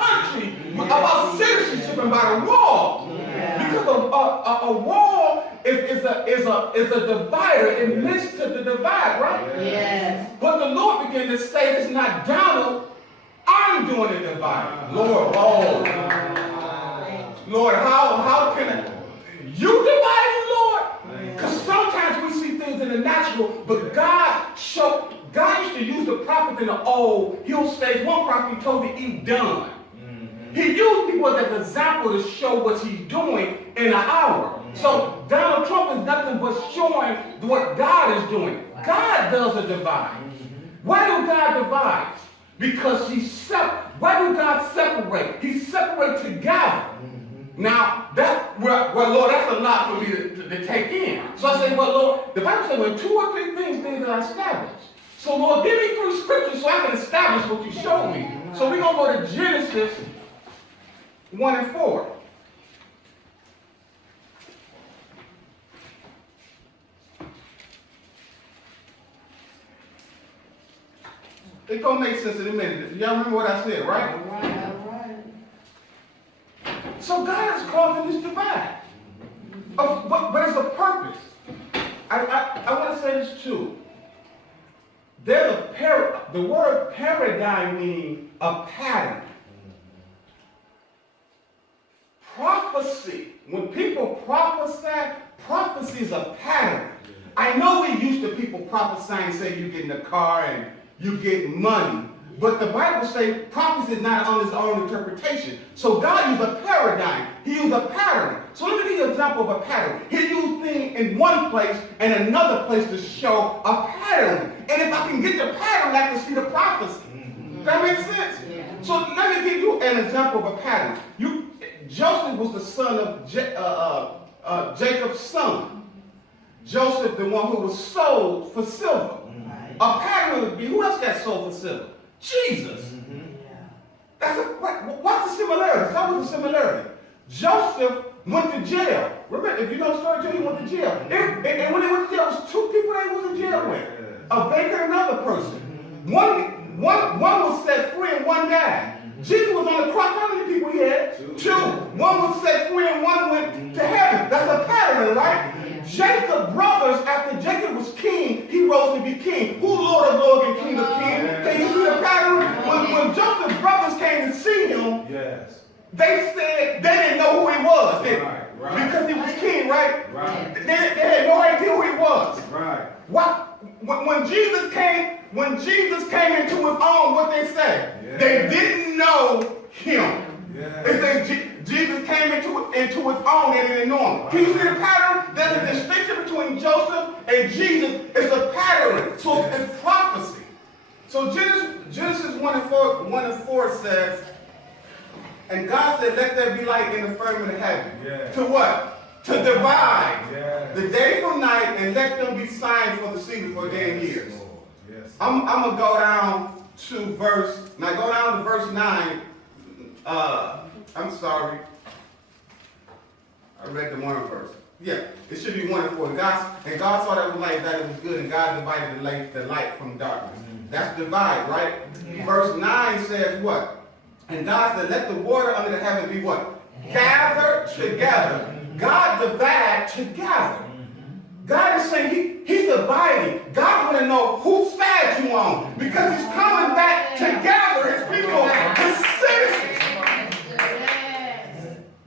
country about citizenship and by the wall. Because a wall is a divider. It makes to the divide, right? Yes. But the Lord began to say, it's not Donald, I'm doing the divide. Lord, Lord, how can I? You divide it, Lord? Because sometimes we see things in the natural, but God used to use the prophet in the old. He'll say, one prophet he told the eat done. He used people as an example to show what he's doing in an hour. So Donald Trump is nothing but showing what God is doing. God does a divide. Why do God divide? Because why do God separate? He separates together. Now, well, Lord, that's a lot for me to take in. So I say, well, Lord, the Bible says when 2 or 3 things are established. So, Lord, give me 3 scriptures so I can establish what you showed me. So we're going to go to Genesis 1 and 4. It's going to make sense in a minute. Y'all remember what I said, right? All right. So God is causing this divide. But it's a purpose. I want to say this too. There's the word paradigm means a pattern. Prophecy. When people prophesy, prophecy is a pattern. I know we used to people prophesying, say you get in a car and you get money. But the Bible says prophecy is not on its own interpretation. So God used a paradigm. He used a pattern. So let me give you an example of a pattern. He used things in one place and another place to show a pattern. And if I can get the pattern, I can see the prophecy. That makes sense? Yeah. So let me give you an example of a pattern. Joseph was the son of Jacob's son. Joseph, the one who was sold for silver. A pattern would be, who else got sold for silver? Jesus. What's the similarity? That was the similarity. Joseph went to jail. Remember, if you know the story, he went to jail. And when he went to jail, there was 2 people that he was in jail with. A baker and another person. One was set free and one died. Jesus was on the cross. How many people he had? 2. One was set free and one went to heaven. That's a pattern, right? Jacob's brothers, after Jacob was king, he rose to be king. Who Lord of Lords and King of Kings? Can you see the pattern? When Joseph's brothers came to see him, they said they didn't know who he was. Because he was king, right? They had no idea who he was. When Jesus came into his own, what they said? They didn't know him. They said Jesus came into his own, they didn't know him. Can you see the pattern? There's a distinction between Joseph and Jesus. It's a pattern. So it's prophecy. So Genesis 1 and 4 says, and God said, let there be light in the firmament of heaven. To what? To divide the day from night, and let them be signs for the season for day and years. I'm going to go down to verse 9. I'm sorry. I read the 1 verse. Yeah, it should be 1 and 4. And God saw that it was light, that it was good, and God divided the light from darkness. That's divide, right? Verse 9 says what? And God said, let the water under the heaven be what? Gathered together. God divides together. God is saying he's dividing. God want to know whose side you on, because he's coming back to gather his people, his citizens.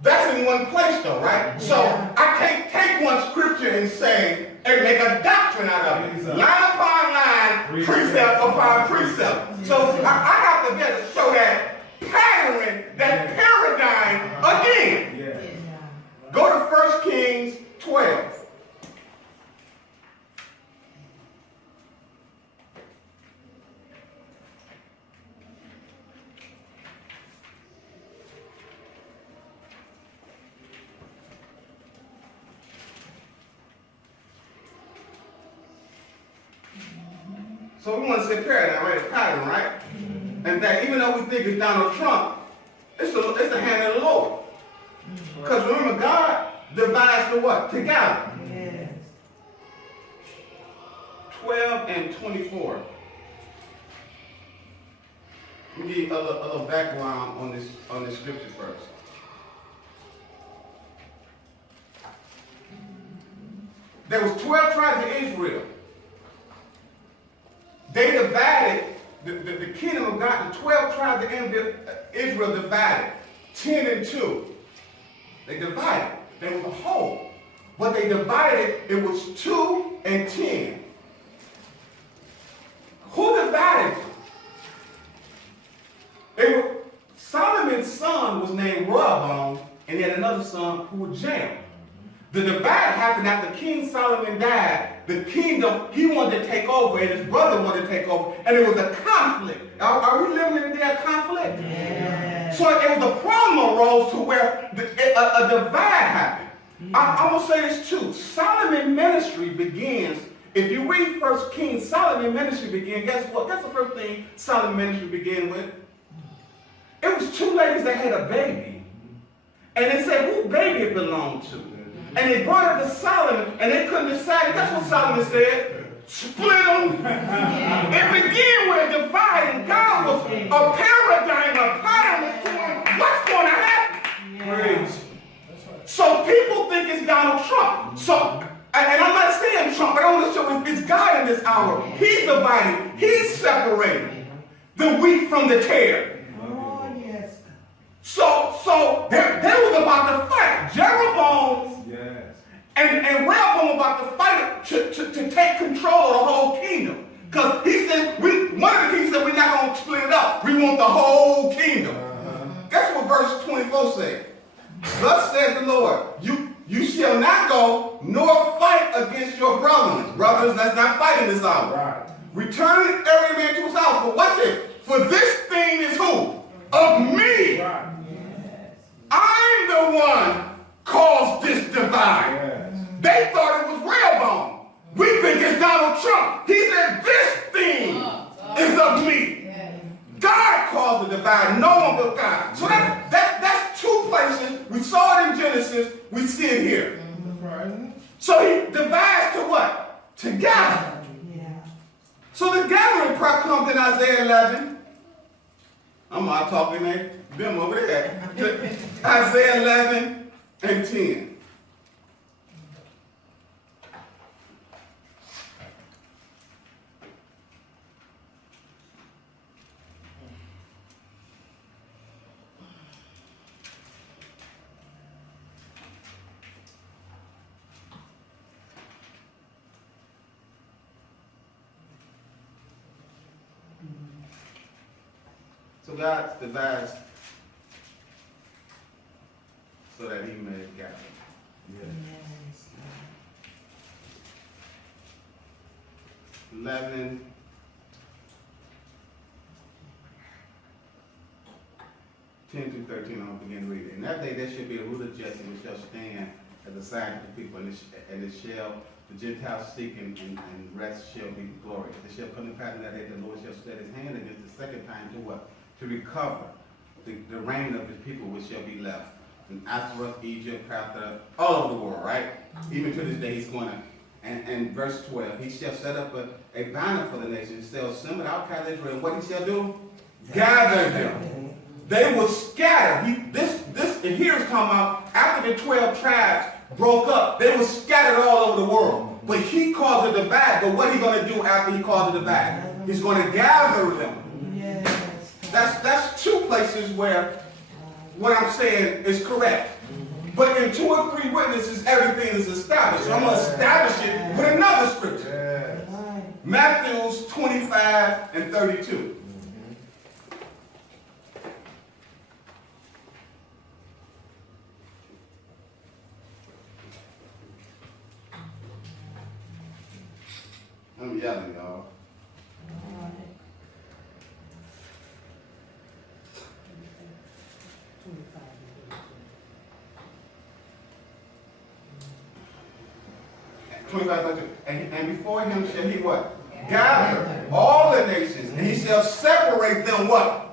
That's in one place though, right? So I can't take one scripture and say, and make a doctrine out of it. Line upon line, precept upon precept. So I have to be able to show that pattern, that paradigm again. Go to 1 Kings 12. So we want to say paradigm, right? A pattern, right? And that even though we think it's Donald Trump, it's the hand of the Lord. Because remember, God divides the what? Together. 12 and 24. Let me give you a little background on this scripture first. There was 12 tribes of Israel. They divided the kingdom of God. The 12 tribes of Israel divided 10 and 2. They divided. There was a whole. But they divided, it was 2 and 10. Who divided them? Solomon's son was named Rehoboam, and he had another son who was Jenkin. The divide happened after King Solomon died. The kingdom, he wanted to take over, and his brother wanted to take over, and it was a conflict. Are we living in a day of conflict? Yeah. So it was a problem arose to where a divide happened. I'm going to say this too. Solomon's ministry begins, if you read 1 Kings, Solomon's ministry began, guess what? Guess the first thing Solomon's ministry began with? It was 2 ladies that had a baby. And they said, who baby it belonged to? And they brought it to Solomon, and they couldn't decide. That's what Solomon said. Split them. It began with a divide, and God was a paradigm, a pattern. What's going to happen? Praise. So people think it's Donald Trump. So, and I'm not saying Trump, but I want to show it's God in this hour. He's dividing. He's separating the wheat from the tare. So they was about to fight. Jeroboam and Rehoboam about to fight to take control of the whole kingdom. Because he said, one of the kings said, we're not going to split it up. We want the whole kingdom. Guess what verse 24 says? Thus says the Lord, you shall not go nor fight against your brothers. Brothers, let's not fight in this hour. Right. Return every man to his house. But what's it? For this thing is who? Of me. Right. I'm the one caused this divide. Yes. They thought it was Rehoboam. We think it's Donald Trump. He said, this thing is of me. Yes. God caused the divide, no one but God. So that's 2 places. We saw it in Genesis. We see it here. So he divides to what? To gather. Yeah. So the gathering part comes in Isaiah 11. I'm not talking them over there. Isaiah 11 and 10. So God divides so that he may gather. Yes. 11. 10 through 13, I'll begin reading. In that day there shall be a root of Jesse which shall stand as a sign to the people, and it shall the Gentiles seek, and rest shall be glorious. It shall come to pass in that day the Lord shall set his hand against the second time to what? To recover the reign of his people which shall be left. And Assyria, Egypt, Partha, all over the world, right? Even to this day he's going to. And verse 12, he shall set up a banner for the nations, shall assemble outcast Israel, and what he shall do? Gather them. They will scatter. And here it's talking about after the 12 tribes broke up, they were scattered all over the world. But he caused a divide. But what are he going to do after he caused a divide? He's going to gather them. That's 2 places where what I'm saying is correct. But in 2 or 3 witnesses, everything is established. So I'm going to establish it with another scripture. Matthew 25 and 32. I'm yelling, y'all. 25, and before him shall he what? Gather all the nations, and he shall separate them what?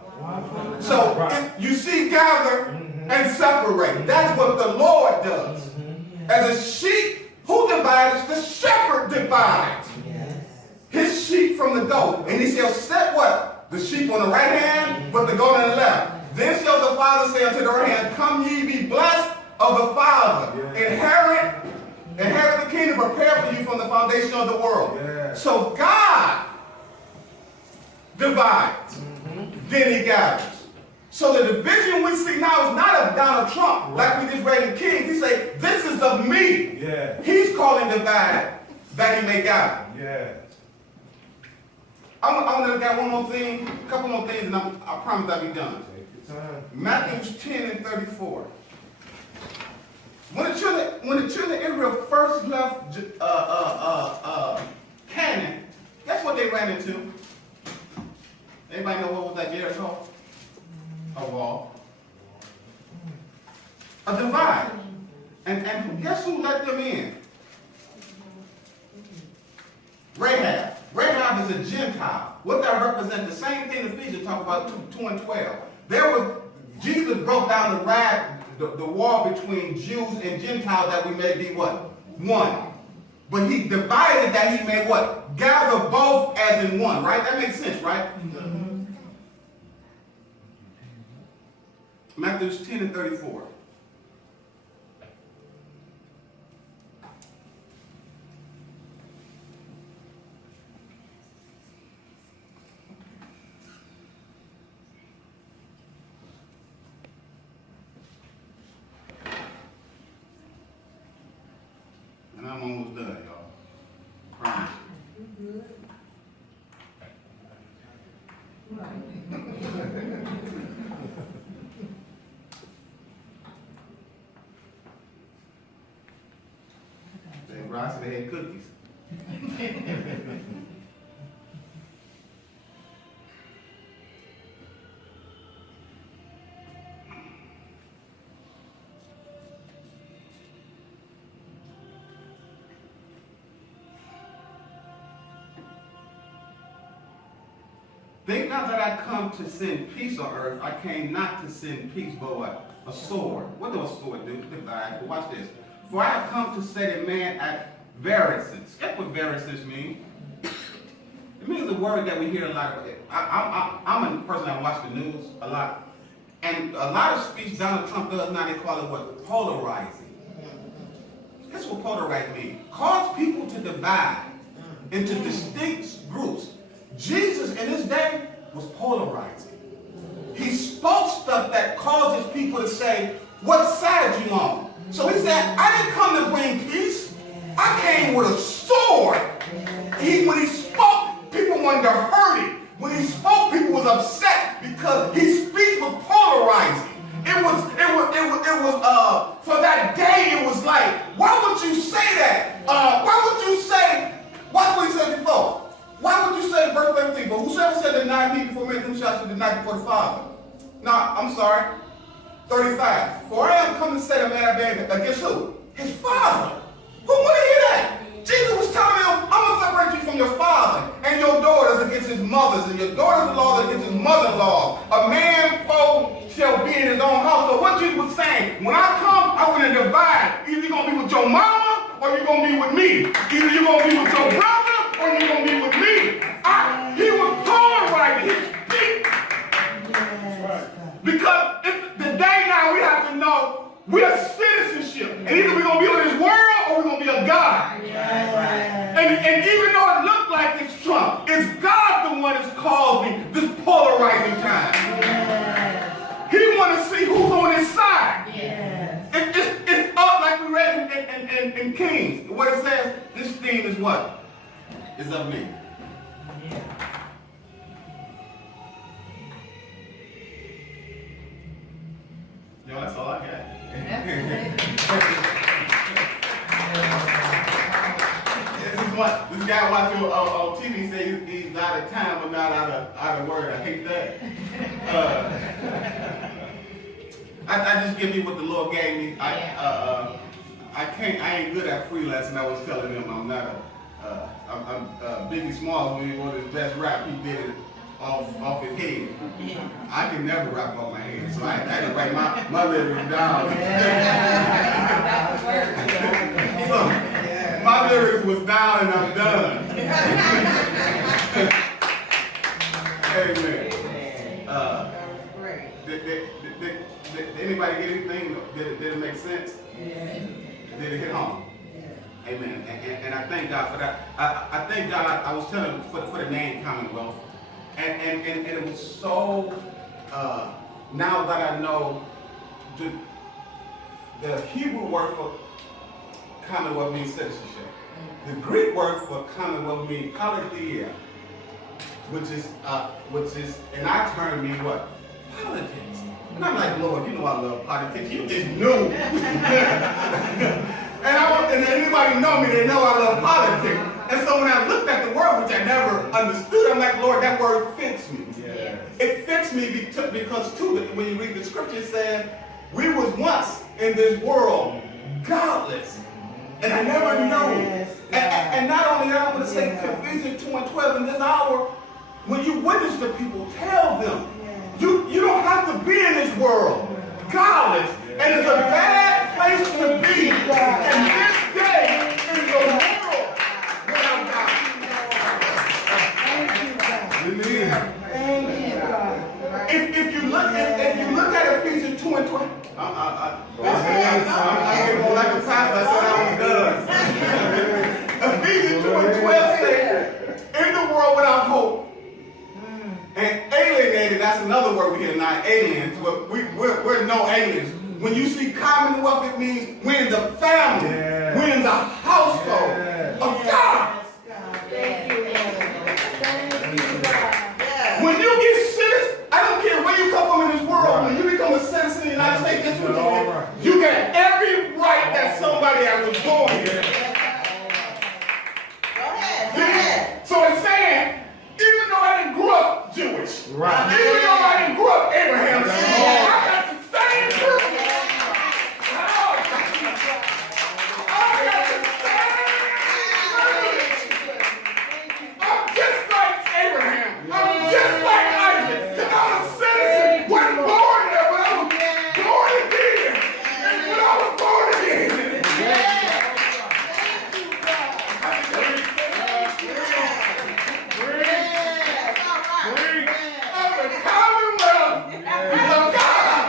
So you see gather and separate. That's what the Lord does. As a sheep, who divides? The shepherd divides his sheep from the goat. And he shall set what? the sheep on the right hand, but the goat on the left. Then shall the Father say unto the right hand, come ye be blessed of the Father. Inherit the kingdom prepared for you from the foundation of the world. So God divides, then he gathers. So the division we see now is not of Donald Trump, like we just read in Kings. He say, this is of me. He's calling divide that he may gather. I want to look at one more thing, a couple more things, and I promise I'll be done. Matthew 10 and 34. When the children of Israel first left Canaan, guess what they ran into? Anybody know what was that Jericho? A wall. A divide. And guess who let them in? Rahab. Rahab is a Gentile. What that represents, the same thing Ephesians talk about 2 and 12. Jesus broke down the wall between Jews and Gentiles that we may be what? One. But he divided that he may what? Gather both as in one, right? That makes sense, right? Matthew 10 and 34. And I'm almost done, y'all. Promise. Rice and they had cookies. Think not that I come to send peace on earth. I came not to send peace, but what? A sword. What does a sword do? Divide. But watch this. For I have come to set a man at variance. Guess what variance means? It means a word that we hear a lot of. I'm a person that watch the news a lot. And a lot of speech Donald Trump does now, they call it what? Polarizing. Guess what polarizing means? Cause people to divide into distinct groups. Jesus in his day was polarizing. He spoke stuff that causes people to say, what side you on? So he said, I didn't come to bring peace. I came with a sword. When he spoke, people wanted to hurt him. When he spoke, people was upset because his speech was polarizing. It was for that day, it was like, why would you say that? Why would you say, watch what he said before. Why would you say verse 13? But whosoever said deny me before men, them shall deny before the Father. No, I'm sorry. 35. For I am come to set a man against who? His father. Who want to hear that? Jesus was telling him, I'm going to separate you from your father and your daughters against his mothers and your daughters-in-law against his mother-in-law. A man foe shall be in his own house. So what Jesus was saying, when I come, I'm going to divide. Either you're going to be with your mama or you're going to be with me. Either you're going to be with your brother or you're going to be with me. He was polarizing. His speech. Because the day now we have to know we are citizenship. And either we're going to be in this world or we're going to be a God. And even though it looked like it's Trump, it's God the one that's causing this polarizing time. He wants to see who's on his side. It's up like we read in Kings. What it says, this theme is what? It's of me. Yo, that's all I got. This guy watching on TV say he's out of time but not out of word. I hate that. I just give you what the Lord gave me. I ain't good at freelancing. I was telling him I'm not Biggie Smalls when he wrote his best rap, he did it off his head. I can never rap off my head, so I had to write my lyrics down. So, my lyrics was down and I'm done. Amen. Anybody get anything? Did it make sense? Yeah. Did it hit home? Yeah. Amen. And I thank God for that. I thank God. I was telling him for the name Commonwealth, and it was so. Now that I know the Hebrew word for Commonwealth means citizenship. The Greek word for Commonwealth means kaletheia, which is in our term mean what? Politics. And I'm like, Lord, you know I love politics. You just knew. and anybody know me, they know I love politics. And so when I looked at the word, which I never understood, I'm like, Lord, that word fits me. Yeah. It fits me because too, when you read the scripture, it says, we was once in this world godless. And I never knew. Yes, and not only that, I'm going to say Ephesians 2:12 in this hour, when you witness to people, tell them, you don't have to be in this world godless. And it's a bad place to be in this day in the world without God. Thank you, God. Amen. Thank you, God. If you look at Ephesians 2:12, I'm getting more like a pastor. I said I was done. Ephesians 2:12 says, in the world without hope. And alienated, that's another word we hear, not aliens, but we're no aliens. When you see Commonwealth, it means we're in the family, we're in the household of God. Thank you, Lord. Thank you, God. When you get citizen, I don't care where you come from in this world, when you become a citizen in the United States, guess what you get every right that somebody that was born here. Go ahead. So it's saying, even though I didn't grow up Jewish, even though I didn't grow up Abraham, I got the same privilege. I'm just like Abraham. I'm just like Isaac. Because I'm a citizen. Wasn't born there, but I was born again. And when I was born again. Of the Commonwealth of God.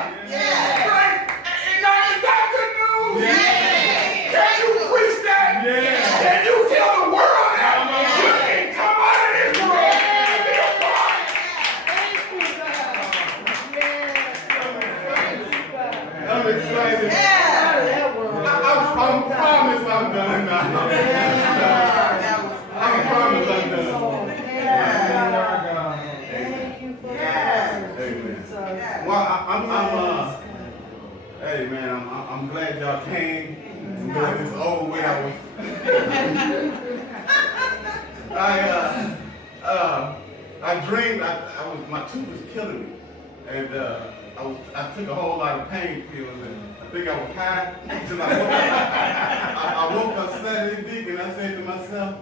Right? And now is that good news? Can you preach that? Can you tell the world that? You can come out of this world and be a part. I'm excited. I promise I'm done now. I promise I'm done. Thank you for that. Amen. Well, hey man, I'm glad y'all came. I'm glad it's over with. I dreamed my tooth was killing me, and I took a whole lot of pain pills, and I think I was high until I woke up Saturday deep, and I said to myself,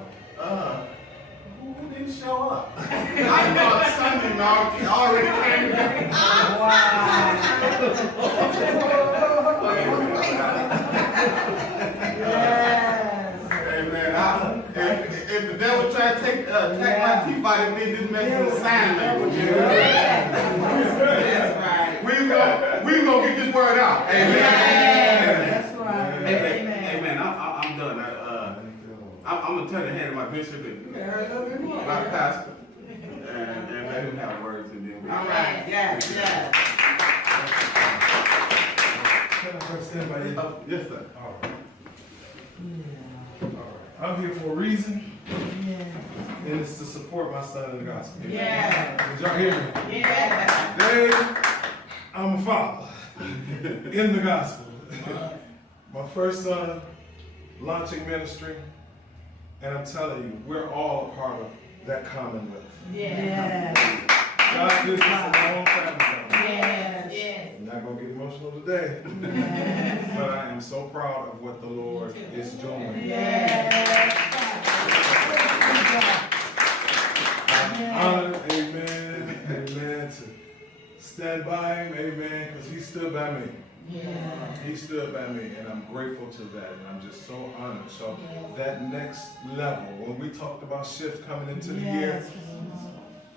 who didn't show up? I thought Sunday now already came back. Amen. If the devil tried to take my teeth out of me, this mess with sign language. We're going to get this word out. Amen. That's right. Amen. I'm done. I'm going to turn the hand of my bishop and my pastor and let him have words and then we all right. Yes. Can I first stand by you? Yes, sir. All right. I'm here for a reason, and it's to support my son in the gospel. Did y'all hear me? Today, I'm a father in the gospel. My first son launching ministry, and I'm telling you, we're all a part of that Commonwealth. God did this a long time ago. I'm not going to get emotional today, but I am so proud of what the Lord is doing. I'm honored, amen, to stand by him, amen, because he stood by me. He stood by me, and I'm grateful to that, and I'm just so honored. So that next level, when we talked about shift coming into the year,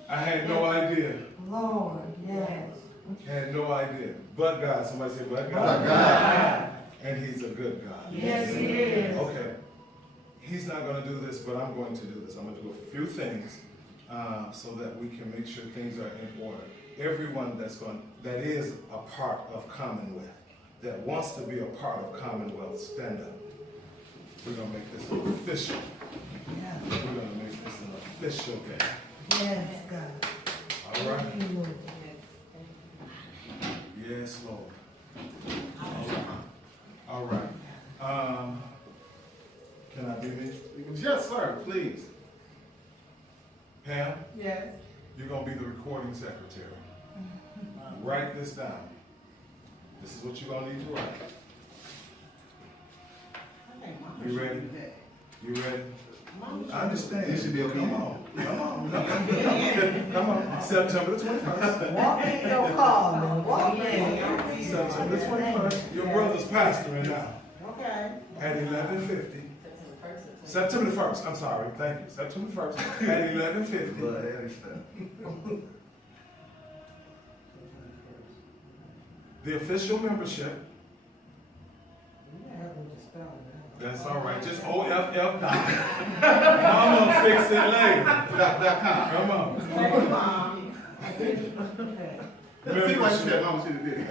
I had no idea. Lord, Had no idea. But God. Somebody say, but God. But God. And he's a good God. Yes, he is. Okay. He's not going to do this, but I'm going to do this. I'm going to do a few things so that we can make sure things are in order. Everyone that is a part of Commonwealth, that wants to be a part of Commonwealth, stand up. We're going to make this official. Yeah. We're going to make this an official day. Yes, God. All right? Thank you, Lord. Yes, Lord. All right. Can I be me? Yes, sir, please. Pam, Yes. you're going to be the recording secretary. Write this down. This is what you're going to need to write. You ready? You ready? I understand. You should be okay. Come on. Come on. September the 21st. Walk in your car, man. Walk in. September the 21st. Your brother's pastoring now. Okay. At 11:50. September the 1st. I'm sorry. Thank you. September 1st. At 11:50. The official membership. That's all right. Just OFF. Mama fix it later. Come on. See what she said, Mama should have did it.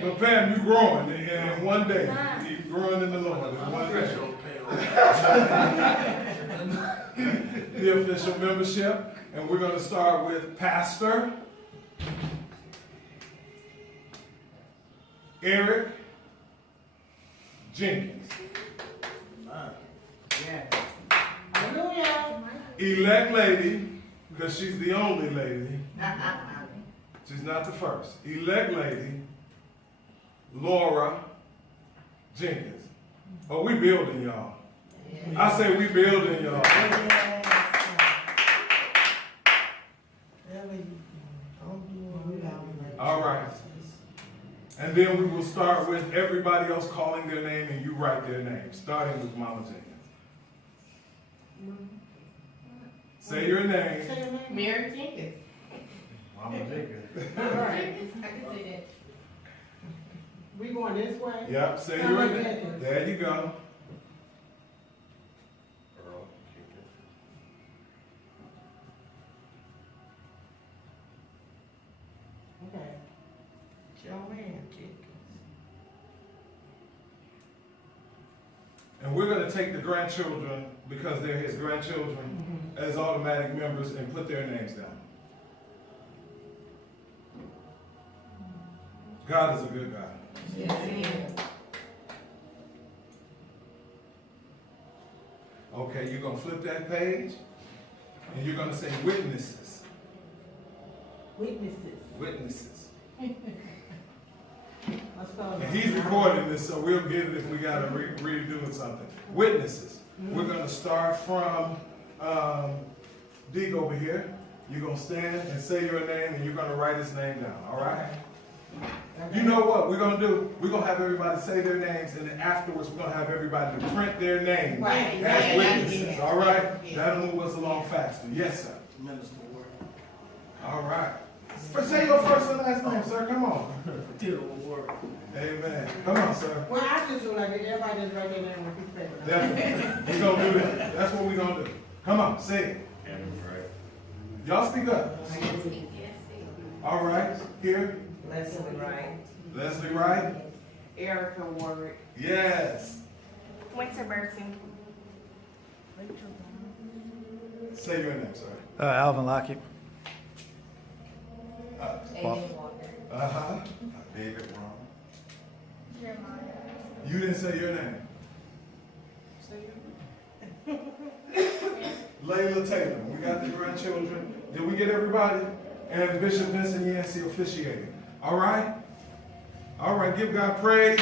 But Pam, you growing in one day. You growing in the Lord in one day. The official membership, and we're going to start with Pastor Eric Jenkins. Hallelujah. Elect lady, because she's the only lady. She's not the first. Elect lady, Laura Jenkins. Oh, we building, y'all. I say we building, y'all. All right. And then we will start with everybody else calling their name, and you write their name, starting with Mama Jenkins. Say your name. Mary Jenkins. Mama Jenkins. All right. I can say that. We going this way? Yep, say your name. There you go. Okay. Joanne Jenkins. And we're going to take the grandchildren, because they're his grandchildren, as automatic members and put their names down. God is a good God. Yes. Okay, you're going to flip that page, and you're going to say witnesses. Witnesses. Witnesses. And And he's recording this, so we'll get it if we got to redo something. Witnesses. We're going to start from Deke over here. You're going to stand and say your name, and you're going to write his name down, all right? You know what we're going to do? We're going to have everybody say their names, and then afterwards we're going to have everybody to print their names as witnesses, all right? That'll move us along faster. Yes, sir. Minister Ward. All right. Say your first and last name, sir. Come on. Ward. Amen. Come on, sir. Well, I just do like it. Everybody just write their name on a piece of paper. Definitely. We're going to do that. That's what we're going to do. Come on, say it. Y'all speak up. All right. Here. Leslie Wright. Leslie Wright. Erica Warwick. Yes. Winter Burton. Say your name, sir. Alvin Lockett. Uh-huh. David Ron. Jeremiah. You didn't say your name. Layla Taylor. We got the grandchildren. Did we get everybody? And Bishop Vincent Yancey officiating. All right? All right, give God praise.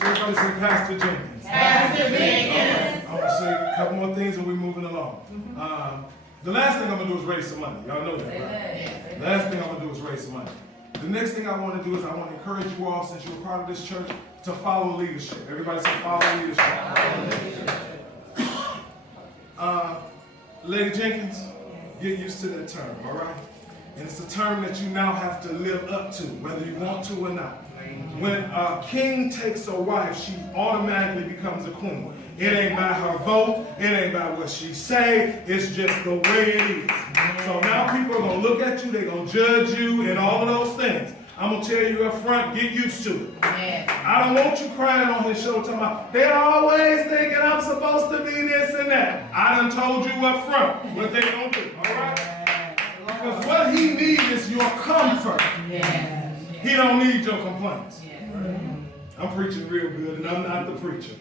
Everybody say Pastor Jenkins. Pastor Jenkins. I'm going to say a couple more things and we're moving along. The last thing I'm going to do is raise some money. Y'all know that, right? The last thing I'm going to do is raise some money. The next thing I want to do is I want to encourage you all, since you're a part of this church, to follow leadership. Everybody say follow leadership. Lady Jenkins, get used to that term, all right? And it's a term that you now have to live up to, whether you want to or not. When a king takes a wife, she automatically becomes a queen. It ain't by her vote, it ain't by what she say, it's just the way it is. So now people are going to look at you, they're going to judge you and all of those things. I'm going to tell you up front, get used to it. I don't want you crying on his show talking about, they're always thinking I'm supposed to be this and that. I done told you up front what they going to do, all right? Because what he needs is your comfort. He don't need your complaints. I'm preaching real good and I'm not the preacher.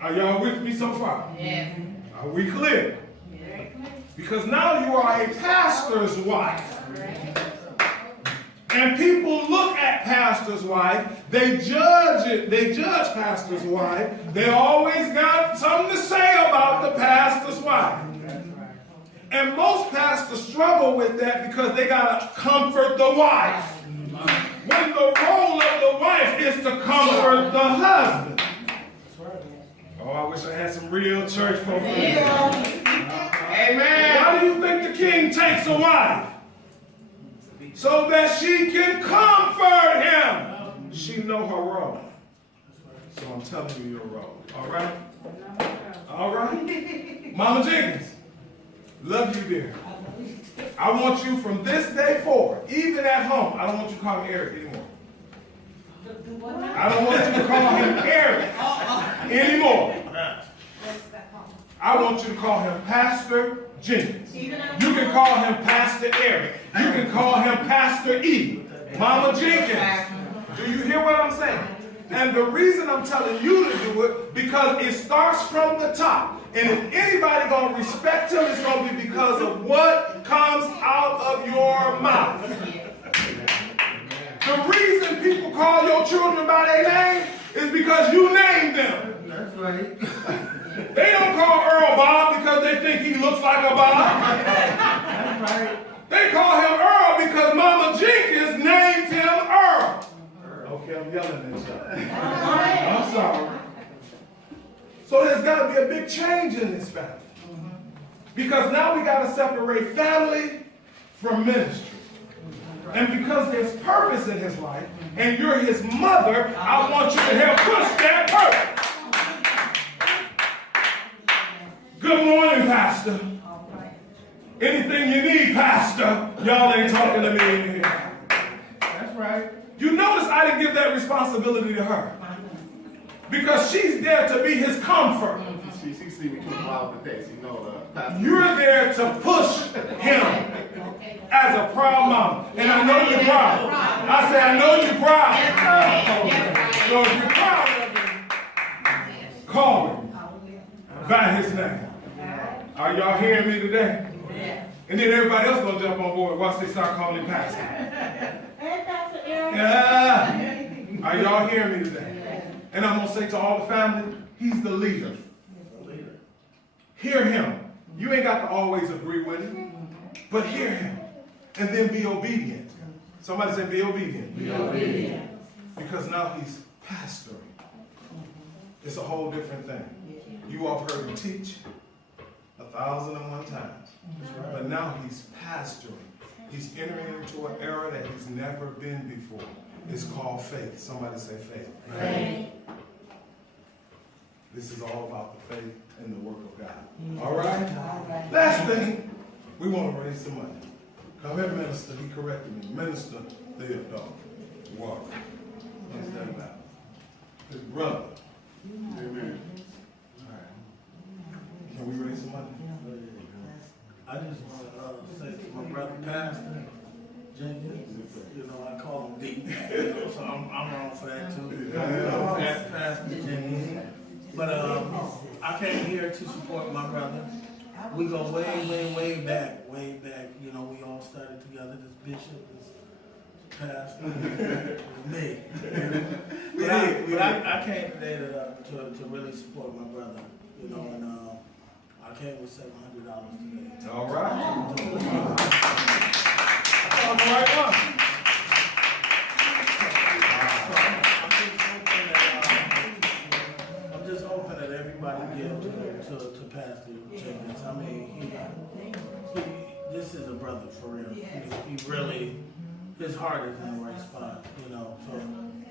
Are y'all with me so far? Are we clear? Because now you are a pastor's wife. And people look at pastor's wife, they judge it, they judge pastor's wife. They always got something to say about the pastor's wife. And most pastors struggle with that because they got to comfort the wife. When the role of the wife is to comfort the husband. Oh, I wish I had some real church folk. Amen. Why do you think the king takes a wife? So that she can comfort him. She know her role. So I'm telling you your role. All right? All right? Mama Jenkins, love you, dear. I want you from this day forward, even at home, I don't want you to call me Eric anymore. I don't want you to call him Eric anymore. I want you to call him Pastor Jenkins. You can call him Pastor Eric. You can call him Pastor E. Mama Jenkins. Do you hear what I'm saying? And the reason I'm telling you to do it, because it starts from the top. And if anybody going to respect him, it's going to be because of what comes out of your mouth. The reason people call your children by their name is because you named them. That's right. They don't call Earl Bob because they think he looks like a Bob. That's right. They call him Earl because Mama Jenkins named him Earl. Okay, I'm yelling at y'all. I'm sorry. So there's got to be a big change in this family. Because now we got to separate family from ministry. And because there's purpose in his life, and you're his mother, I want you to help push that purpose. Good morning, Pastor. Anything you need, Pastor. Y'all ain't talking to me in here. That's right. You notice I didn't give that responsibility to her. Because she's there to be his comfort. She see me talking about the text, you know, Pastor. You're there to push him as a proud mama. And I know you're proud. I say, I know you're proud. So if you're proud of him, call him by his name. Are y'all hearing me today? And then everybody else gonna jump on board once they start calling him Pastor. Hey, Pastor Eric. Yeah. Are y'all hearing me today? And I'm going to say to all the family, he's the leader. Hear him. You ain't got to always agree with him, but hear him. And then be obedient. Somebody say be obedient. Be obedient. Because now he's pastoring. It's a whole different thing. You all have heard him teach 1,001 times. But now he's pastoring. He's entering into an era that he's never been before. It's called faith. Somebody say faith. Faith. This is all about the faith and the work of God. All right? Last thing, we want to raise some money. Come here, minister. He corrected me. Minister Theodore Walker. What's that about? His brother. Amen. All right. Can we raise some money? I just want to say to my brother Pastor Jenkin, you know, I call him D. So I'm wrong for that too. Pastor Jenkin. But I came here to support my brother. We go way back. You know, we all started together. This bishop, this pastor, me. But I came today to really support my brother. You know, and I came with $700 today. All right. All the right one. I'm just hoping that everybody gives to Pastor Jenkins. I mean, this is a brother for real. He really, his heart is in the right spot, you know. So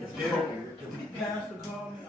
if Pastor called me,